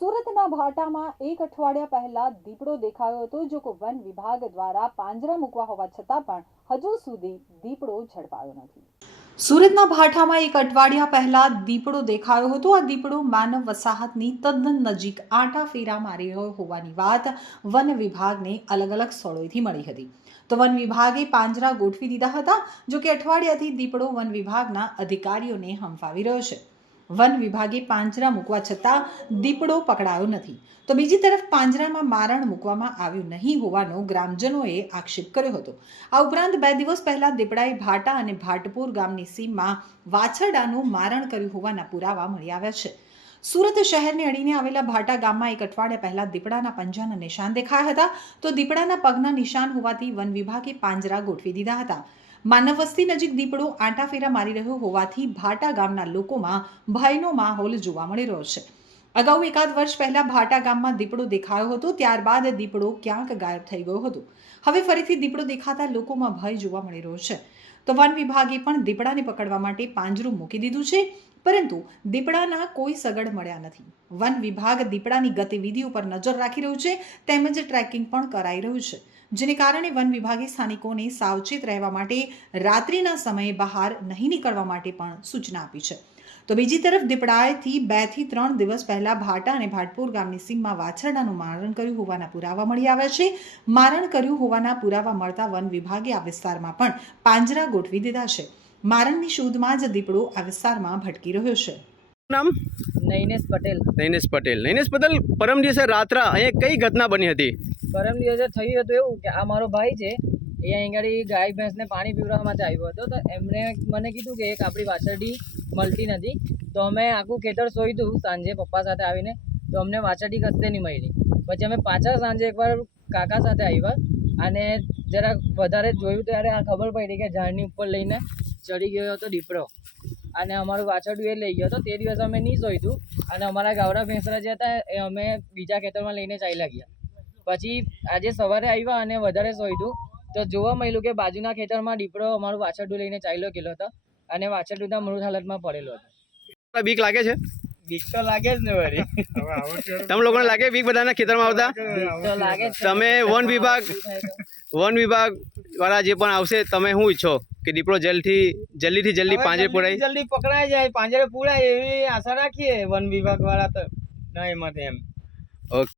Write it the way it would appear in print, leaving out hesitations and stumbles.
સુરતના ભાટામાં એક અઠવાડિયા પહેલા દીપડો દેખાયો હતો, જો કે વન વિભાગ દ્વારા પાંજરા મૂકવા હોવા છતાં પણ હજુ સુધી દીપડો ઝડપાયો નથી. સુરતના ભાટામાં એક અઠવાડિયા પહેલા દીપડો દેખાયો હતો. આ દીપડો માનવ વસાહતની તદ્દન નજીક આંટા ફેરા મારી રહ્યો હોવાની વાત વન વિભાગને અલગ અલગ સ્થળોએથી મળી હતી. તો વન વિભાગે પાંજરા ગોઠવી દીધા હતા. જો કે અઠવાડિયાથી દીપડો વન વિભાગના અધિકારીઓને હંફાવી રહ્યો છે. વન વિભાગે પાંજરા મૂકવા છતાં દીપડો પકડાયો નથી. તો બીજી તરફ પાંજરામાં મારણ મૂકવામાં આવ્યું નહીં હોવાનો ગ્રામજનોએ આક્ષેપ કર્યો હતો. આ ઉપરાંત 2 દિવસ પહેલા દીપડાએ ભાટા અને ભાટપુર ગામની સીમમાં વાછરડાનું મારણ કર્યું હોવાના પુરાવા મળી આવ્યા છે. સુરત શહેરને અડીને આવેલા ભાટા ગામમાં એક અઠવાડિયા પહેલા દીપડાના પંજાના નિશાન દેખાયા હતા. તો દીપડાના પગના નિશાન હોવાથી વન વિભાગે પાંજરા ગોઠવી દીધા હતા. માનવ વસ્તી નજીક દીપડો આંટાફેરા મારી રહ્યો હોવાથી ભાટા ગામના લોકોમાં ભયનો માહોલ જોવા મળી રહ્યો છે. અગાઉ એકાદ વર્ષ પહેલા ભાટા ગામમાં દીપડો દેખાયો હતો. ત્યારબાદ દીપડો ક્યાંક ગાયબ થઈ ગયો હતો. હવે ફરીથી દીપડો દેખાતા લોકોમાં ભય જોવા મળી રહ્યો છે. તો વન વિભાગે પણ દીપડાને પકડવા માટે પાંજરું મૂકી દીધું છે, પરંતુ દીપડાના કોઈ સગડ મળ્યા નથી. વન વિભાગ દીપડાની ગતિવિધિઓ પર નજર રાખી રહ્યું છે, તેમજ ટ્રેકિંગ પણ કરાઈ રહ્યું છે, જેને કારણે વન વિભાગે સ્થાનિકોને સાવચેત રહેવા માટે રાત્રિના સમયે બહાર નહીં નીકળવા માટે પણ સૂચના આપી છે. તો બીજી તરફ દીપડાએથી 2 થી 3 દિવસ પહેલા ભાટા અને ભાટપુર ગામની સીમમાં વાછરડાનું મારણ કર્યું હોવાના પુરાવા મળી આવ્યા છે. મારણ કર્યું હોવાના પુરાવા મળતા વન વિભાગે આ વિસ્તારમાં પણ પાંજરા ગોઠવી દીધા છે. મારણની શોધમાં જ દીપડો આ વિસ્તારમાં ભટકી રહ્યો છે. નામ નૈનેશ પટેલ. નૈનેશ પટેલ, પરમ દિવસે રાત્રે અહીંયા કઈ ઘટના બની હતી? પરમ દિવસે થયું હતું એવું કે આ મારો ભાઈ છે, એ અહીં આગળ ગાય ભેંસને પાણી પીવડાવવા માટે આવ્યો હતો. તો એમણે મને કીધું કે એક આપણી વાછરડી મળતી નથી. તો અમે આખું ખેતર શોધ્યું સાંજે પપ્પા સાથે આવીને, તો અમને વાછરડી કશે નહીં મળી. પછી અમે પાછા સાંજે એકવાર કાકા સાથે આવ્યા અને જરાક વધારે જોયું ત્યારે આ ખબર પડી કે ઝાડની ઉપર લઈને ચડી ગયો હતો દીપડો અને અમારું વાછરડું એ લઈ ગયો હતો. તે દિવસે અમે નહીં શોધ્યું અને અમારા ગાવડા ભેંસરા જે હતા એ અમે બીજા ખેતરમાં લઈને ચાલ્યા ગયા. પછી આજે સવારે આવ્યા અને વધારે શોધ્યું તો જોવા મળ્યું કે બાજુના ખેતરમાં દીપડો અમારું વાછરડું લઈને ચાલ્યો ગયેલો હતો અને વાછરડું મૃત હાલતમાં પડેલો હતો. બીક લાગે છે? બીક તો લાગે જ ને વળી. તમે લોકોને લાગે બીક બધાના ખેતરમાં આવતા? બીક તો લાગે જ. તમે વન વિભાગ વાળા જે પણ આવશે, તમે શું ઈચ્છો કે દીપડો જલ્દી પાંજરે પુરાય? જલ્દી પકડાઈ જાય, પાંજરે પુરાય એવી આશા રાખીએ વન વિભાગ વાળા તો. ના એમાંથી એમ. ઓકે.